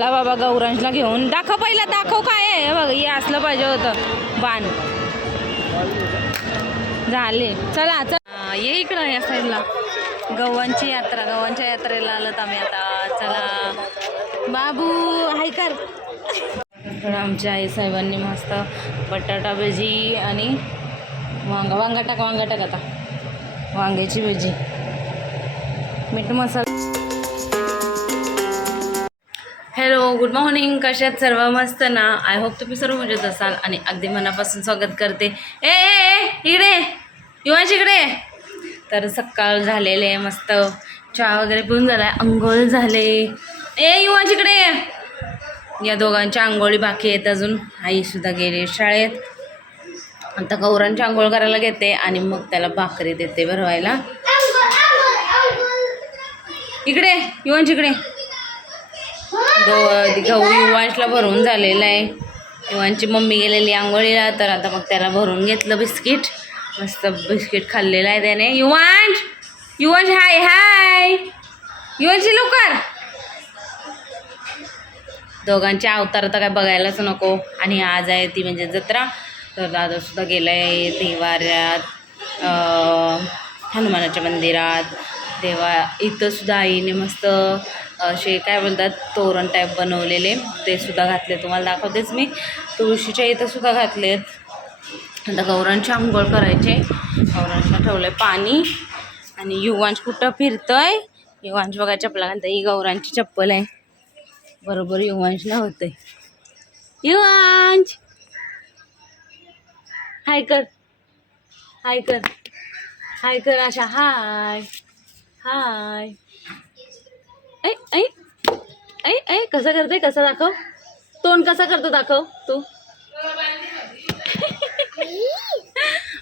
आला बाबा गौरांशला घेऊन. दाखव पहिला दाखव काय आहे. हे बघ हे असलं पाहिजे होतं. बाण. झाले. चला चला. ये इकडं या साईडला. गव्हांची यात्रा गव्हांच्या यात्रेला आलं आम्ही आता. चला. बाबू हाय कर. इकडं आमच्या आई साहेबांनी मस्त बटाटा भजी आणि वांगा वांगा टाक वांगा टाक आता. वांग्याची भजी. मीठ मसाला. गुड मॉर्निंग कशात सर्व? मस्त ना? आय होप तुम्ही सर्व मजेत असाल आणि अगदी मनापासून स्वागत करते. ए ए ए, इकडे युवा इकडे तर सकाळ झालेले मस्त. चहा वगैरे पिऊन झाला आहे आंघोळ झाले. ए युवा इकडे या. दोघांच्या आंघोळी बाकी आहेत अजून. आईसुद्धा गेली शाळेत. आता गौरांची आंघोळ करायला घेते आणि मग त्याला भाकरी देते भरवायला. इकडे युवांश इकडे दो गहू युवांशला भरून झालेला आहे. युवांची मम्मी गेलेली आंघोळीला तर आता मग त्याला भरून घेतलं बिस्किट. मस्त बिस्किट खाल्लेलं आहे त्याने. युवांश! युवांश हाय हाय! युवांशी लवकर! दोघांचे अवतार तर काय बघायलाच नको. आणि आज आहे ती म्हणजे जत्रा. तर दादासुद्धा गेला आहे देवाऱ्यात हनुमानाच्या मंदिरात. देवा इथं सुद्धा आईने मस्त असे काय बोलतात तोरण टाईप बनवलेले. ते सुद्धा घातले तुम्हाला दाखवतेच मी. तुळशीच्या इथं सुद्धा घातलेत. आता गौरांची आंघोळ करायचे. गौरांशला ठेवलं आहे पाणी. आणि युवांश कुठं फिरतोय? युवांश बघा चपला घालतं ही गौरांची चप्पल आहे. बरोबर युवांशला होते युवांश हाय कर. हाय कर. हाय कर अशा हाय. हाय. ऐ ऐ ऐ ऐ कसं करते कसं दाखव? तोंड कसा करतो दाखव तू.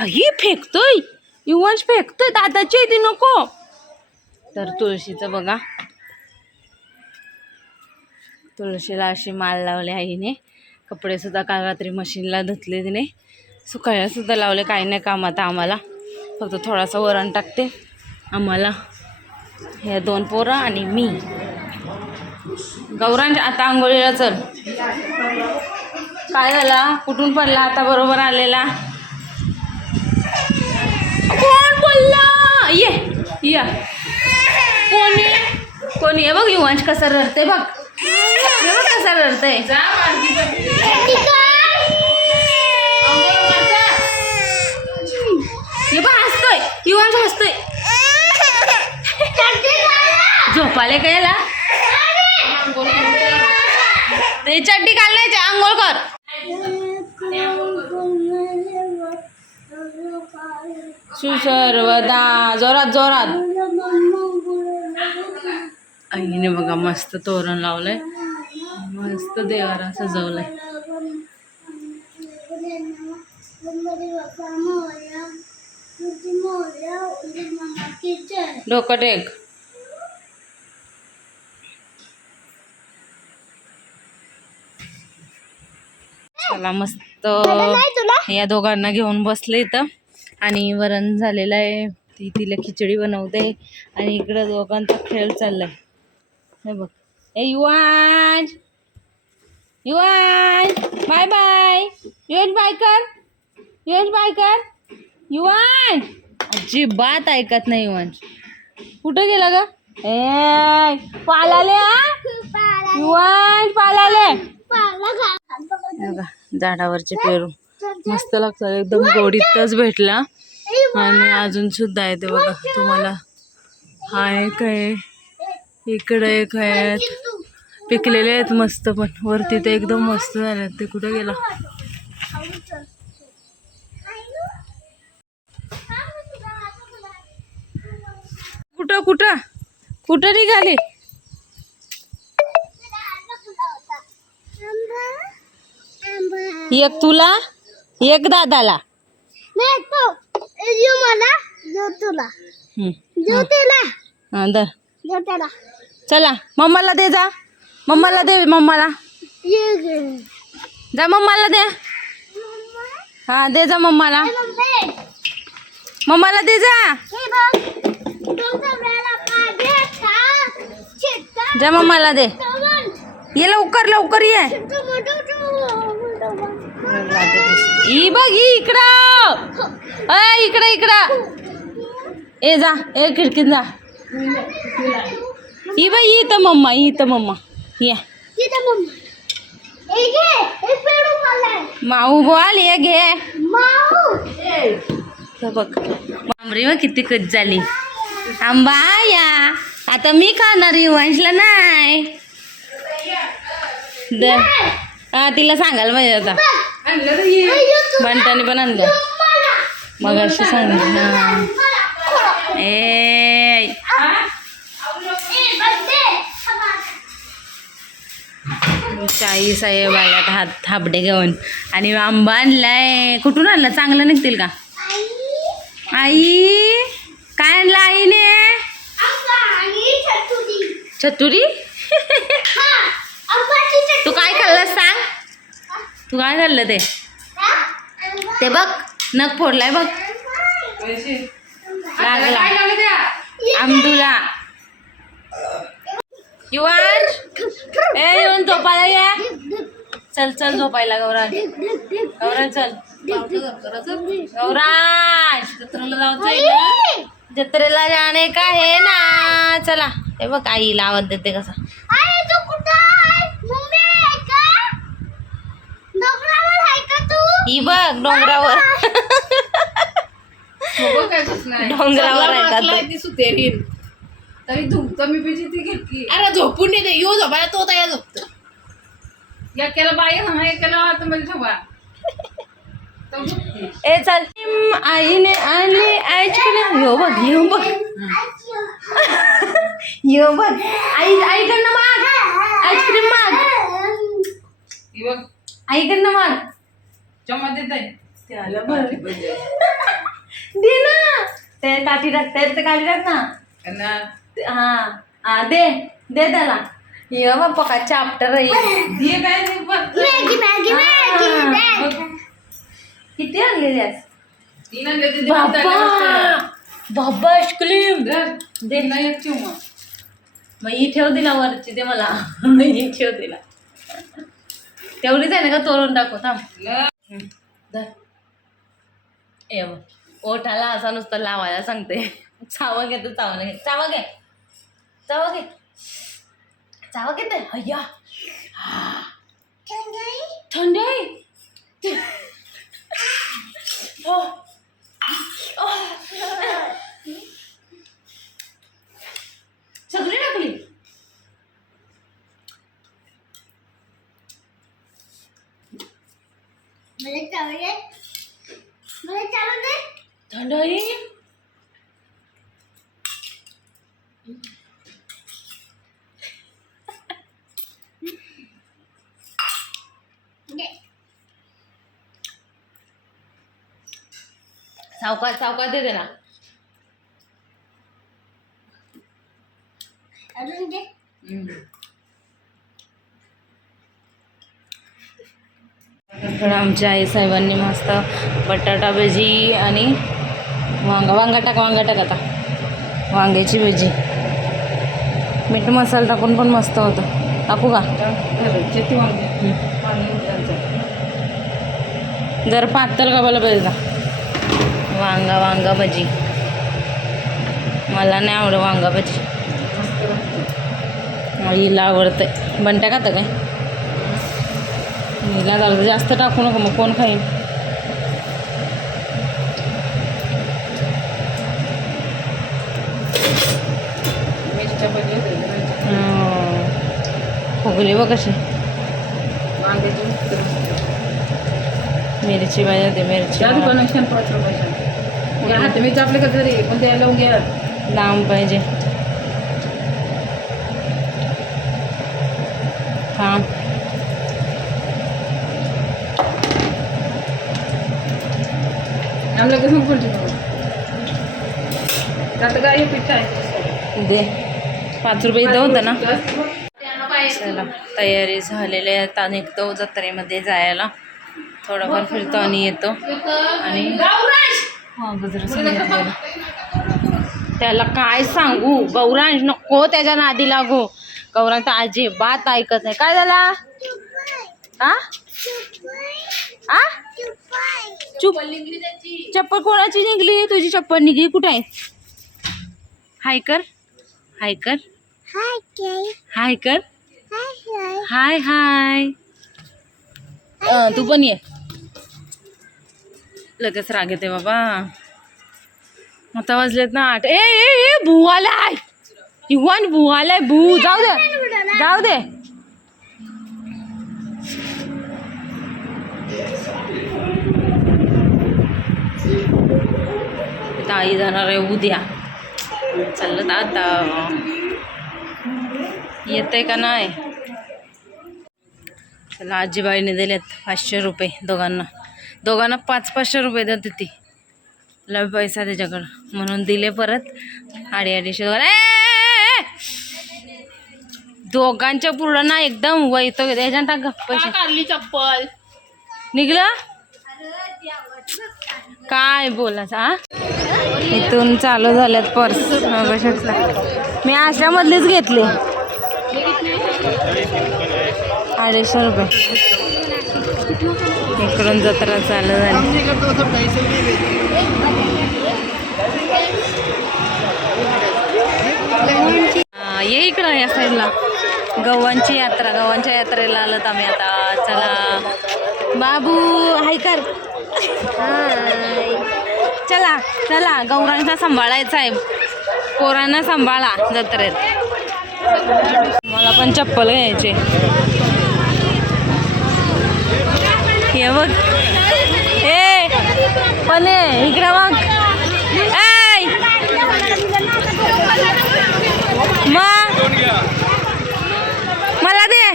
ही फेकतोय. युवांश फेकतोय दादाची आहे ती नको. तर तुळशीचं बघा. तुळशीला अशी माल लावले आईने कपडे सुद्धा काल रात्री मशीनला धुतले तिने. सुकायलासुद्धा लावले काही नाही काम आता आम्हाला. फक्त थोडासा वरण टाकते आम्हाला. हे दोन पोरं आणि मी. गौरांज आता आंघोळीला चल. काय झाला? कुठून पडला? आता बरोबर आलेला. कोण बोलला? ये या. कोणी? कोणी? आहे बघ युवांश कसा रडते बघ. बघ कसा रडतंय हे बघ हसतोय युवांश हसतोय झोपाले याला? ते चड्डी घालण्याचे आंघोळ कर. सुसर्वदा जोरात जोरात. आईने बघा मस्त तोरण लावलंय. मस्त देवारा सजवलंय. डोकं टेक. चला मस्त या दोघांना घेऊन बसले इथं. आणि वरण झालेलं आहे. ती तिला खिचडी बनवते. आणि इकडं दोघांचा खेळ चाललाय. हे बघ. ए युवान युवान बाय बाय! युवश बाय कर! युवश बाय कर! युवान अजिबात ऐकत नाही युवान कुठं गेला ग? ए पालाले हा? युवान पालाले. बघा, झाडावरचे पेरू. मस्त लागतात. एकदम गोडीतच भेटला. आणि अजून सुद्धा आहे ते बघा. तुम्हाला हा एक आहे. इकडे एक आहेत पिकलेले आहेत मस्त पण. वरती ते एकदम मस्त झाले ते कुठे गेला? कुठं कुठं? कुठं निघाले? एक तुला एक दादाला. चला मम्माला दे जा. मम्माला दे मम्माला. जा मम्माला दे. हा दे जा मम्माला. मम्माला दे जा. जा मम्माला दे. ये लवकर लवकर ये. ई बघ ई इकडं. अय इकडं इकडं. ए जा. ए खिडकीत जा. ई बाई इथं मम्मा इथं मम्मा. ये माऊ बोल ये घे. हे बघ. आंबरी बघ किती कच झाली. आंबा या. आता मी खाणार युवांशला नाही. दे. हा तिला सांगायला पाहिजे आता. बंटाने पण आणलं. मग अशी सांगितलं हा. ए. चाई साहेब आल्यात हात थापडे घेऊन. आणि आंबा आणलाय. कुठून आणला? चांगलं निघतील का? आई. काय आणलं आईने? चतुरी तू काय खाल्लं सांग? तू काय खाल्लं ते? ते बघ नग फोडलाय बघ. लागला. आमदुला. युवान ए येऊन झोपायला ये. चल चल झोपायला गौराज. गौराज चल. गौराज जत्रेला जाऊ जत्रेला जाणे का हे ना? चला. हे बघ आई लावत देते कसा. ही बघ डोंगरावर डोंगरावर आहे का तो? तरी झोपतो मी पिची ती घेतली अरे झोपून येते येऊ झोपायला तो तयार झोपतो एकेला बाई हा एकेला तुम्हाला झोपा तो ए चल आईने आणली आईस्क्रीम यो बघ यो बघ यो बघ आई आईकडनं माग आईस्क्रीम माग बघ आईकडनं माग चम्मा देत आहे त्याला दे ना. ते काठी ते काठी टाक ना. ते- हा. हा दे. दे त्याला. ये बाप्पा का चाप्टर आहे. दे काय नाही फक्त हा. किती आणलेली आहेस तीन आणले ते आईस्क्रीम दे. एक चिव मग ही ठेव दिला वरची ते मला. ही ठेव दिला. तेवढीच आहे ना का तोडून टाकू थांब. ल- धर. ओठाला असा नुसतं लावायला सांगते. चावा घे तर चावा घे चावा घे. चावा घे. चावा घेते अय्या. थंड आहे. सगळी टाकली? थंड आहे सावकाश सावकाश दे त्याला हम्म. तर आमच्या आईसाहेबांनी मस्त बटाटा भजी आणि वांगा वांगा टाक वांगा टाक आता. वांग्याची भजी. मीठ मसाला टाकून पण मस्त होतं. टाकू का? जर पातळ गावाला पाहिजे का? वांगा वांगा भजी. मला नाही आवडत वांगा भजी. मस्त लागते. हिला आवडतंय. बंट्या खातं काय? हिला घालू जास्त टाकू नको मग कोण खाईल भजी होते, मिरच्या. हं. फुगली बघ कशी. मिरची पाहिजे होती मिरची या हात मीच आपल्या का घरी पण त्या लावून घ्या. लांब पाहिजे. थांब आमला कसं बोलते आता काय पीठ आहे? दे. पाच रुपये इथं होतं ना? चला तयारी झालेली आहे. आता निघतो जत्रेमध्ये जायला. थोडाफार फिरतो आणि येतो. आणि हा गजरा त्याला काय सांगू? गौरांश नको त्याच्या नादी लागू. तर अजिबात ऐकत नाही. काय झाला? आ आ चुप. चप्पल कोणाची निघली? तुझी चप्पल निघली कुठे आहे? हाय कर. हाय कर. हाय कर. हाय हाय. अं, तू पण ये. लगेच राग येते बाबा. आता वाजलेत ना आठ. ए ए ए भू आलाय इवन भू आलाय भू जाऊ दे. जाऊ दे. ताई जाणार आहे उद्या. चाललं आता. येते का नाही? चला आजीबाईने दिलेत पाचशे रुपये दोघांना. दोघांना पाच पाचशे रुपये देते ती लय पैसा त्याच्याकडं. म्हणून दिले परत. आडी अडीचशे दोघांना! दोघांच्या पूर्ण ना एकदम वैतो टाक गं पैसे. चप्पल? निघलं? काय बोलायचं हा? इथून चालू झाल्यात पर्स. बघू शकता मी आशामधलीच घेतली. अडीचशे रुपये. इकडून जत्रा चालू झाली. ये इकडं या साईडला. गव्हांची यात्रा गव्हांच्या यात्रेला आलोत आम्ही आता. चला. बाबू हाय कर. चला चला गौरांचा सांभाळायचा आहे. पोरांना सांभाळा जत्रेत. मला पण चप्पल घ्यायचे. हे बघ. ए पण इकडे बघ. मग मला दे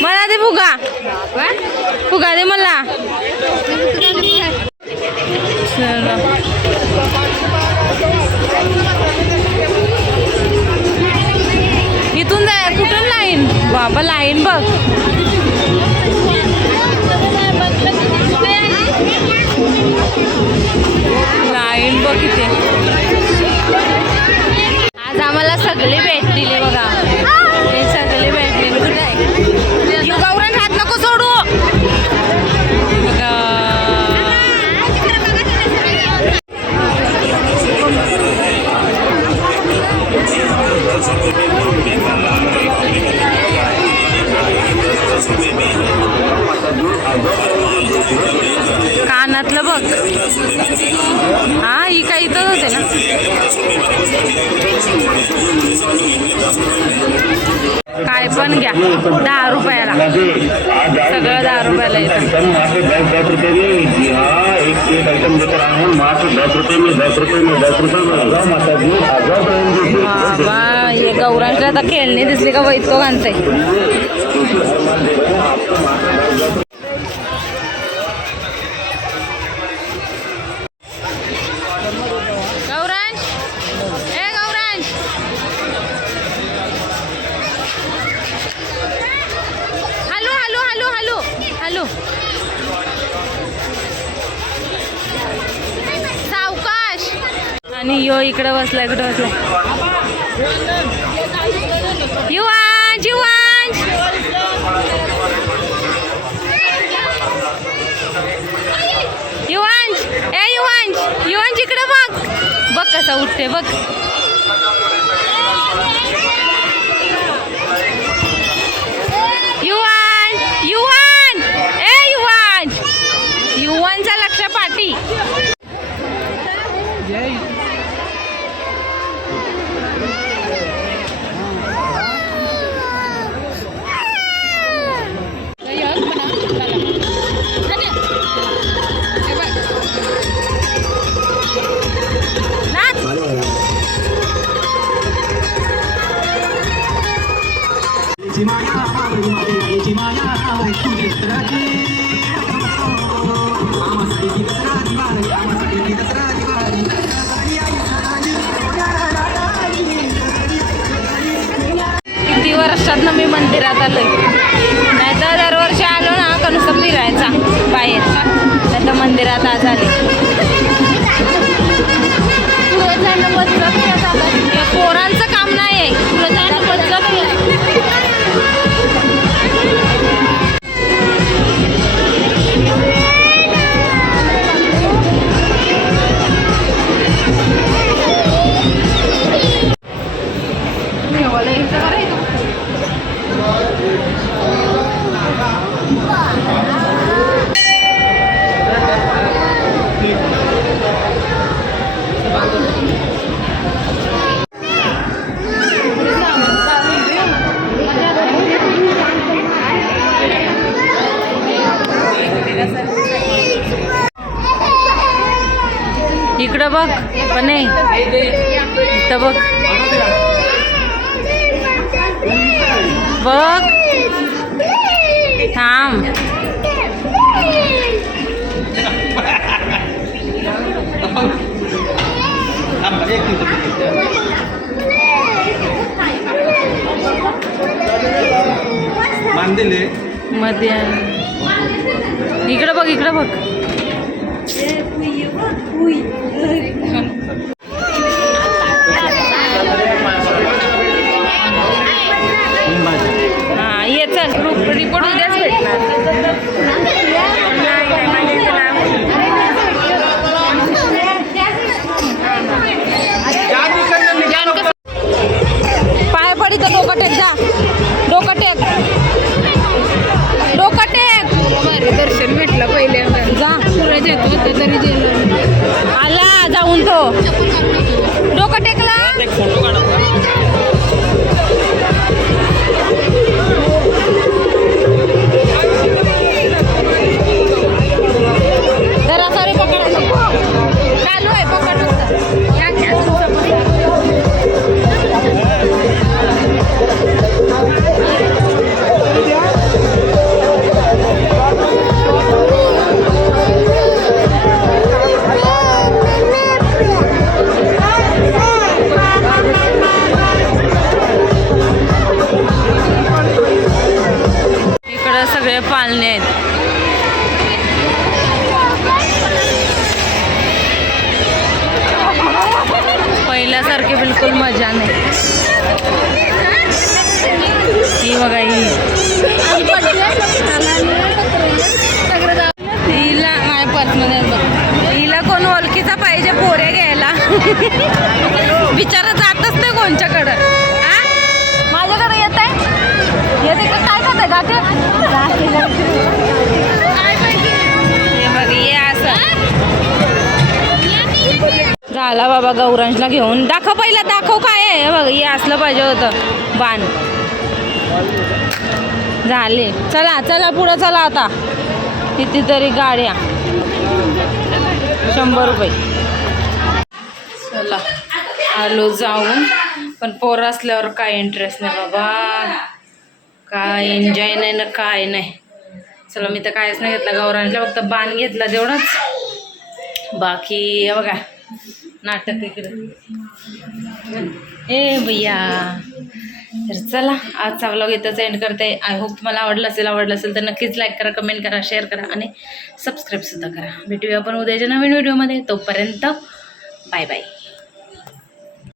मला दे फुगा. फुगा दे मला. बाबा लाईन बघ. लाईन बघ इथे. आज आम्हाला सगळे कानातलं बघ. हा ही काही इथंच होते ना? काय पण घ्या. दहा रुपयाला. सगळं दहा रुपयाला बाबा हे गौरांच्या आता खेळणी दिसली का वैतो घालते ए Gauransh hello hello hello hello hello सावकाश आणि यो इकडं बसला इकडं बसला युवांश युवांश युवांश ए युवांश युवांश इकडे बघ बघ कसा उठते बघ किती वर्षात मी मंदिरात आलोय. नाही तर दरवर्षी आलो ना का नुसतं फिरायचा बाहेर. नाही तर मंदिरात आज आले. पोरांचं काम नाही आहे इथं बघ बघ थांब मानदिले मध्ये इकडं बघ इकडं बघ हिला माझ्या पर्समध्ये हिला कोण ओळखीचा पाहिजे पोऱ्या घ्यायला? बिचारा जातच नाही कोणच्याकडं. आ? माझ्याकडे येत आहे? येते का? काय करते गाठी असं. झाला बाबा गौरांशला घेऊन. दाखव पहिला दाखव काय आहे. हे बघ हे असलं पाहिजे होतं. बाण. झाले. चला चला पुढं चला आता. कितीतरी गाड्या. शंभर रुपये. चला आलो जाऊन. पण पोरं असल्यावर काय इंटरेस्ट नाही बाबा. काय एन्जॉय नाही ना काय नाही. चला मी तर कायच नाही घेतलं. गौरांच्या फक्त बाण घेतला तेवढंच. बाकी बघा नाटक इकडे. ए भैया. तर चला आजचा व्लॉग इथंच एंड करते. आय होप तुम्हाला आवडलं असेल आवडलं असेल तर नक्कीच लाईक करा कमेंट करा शेअर करा आणि सबस्क्राईबसुद्धा करा. भेटूया आपण उद्याच्या नवीन व्हिडिओमध्ये तोपर्यंत बाय बाय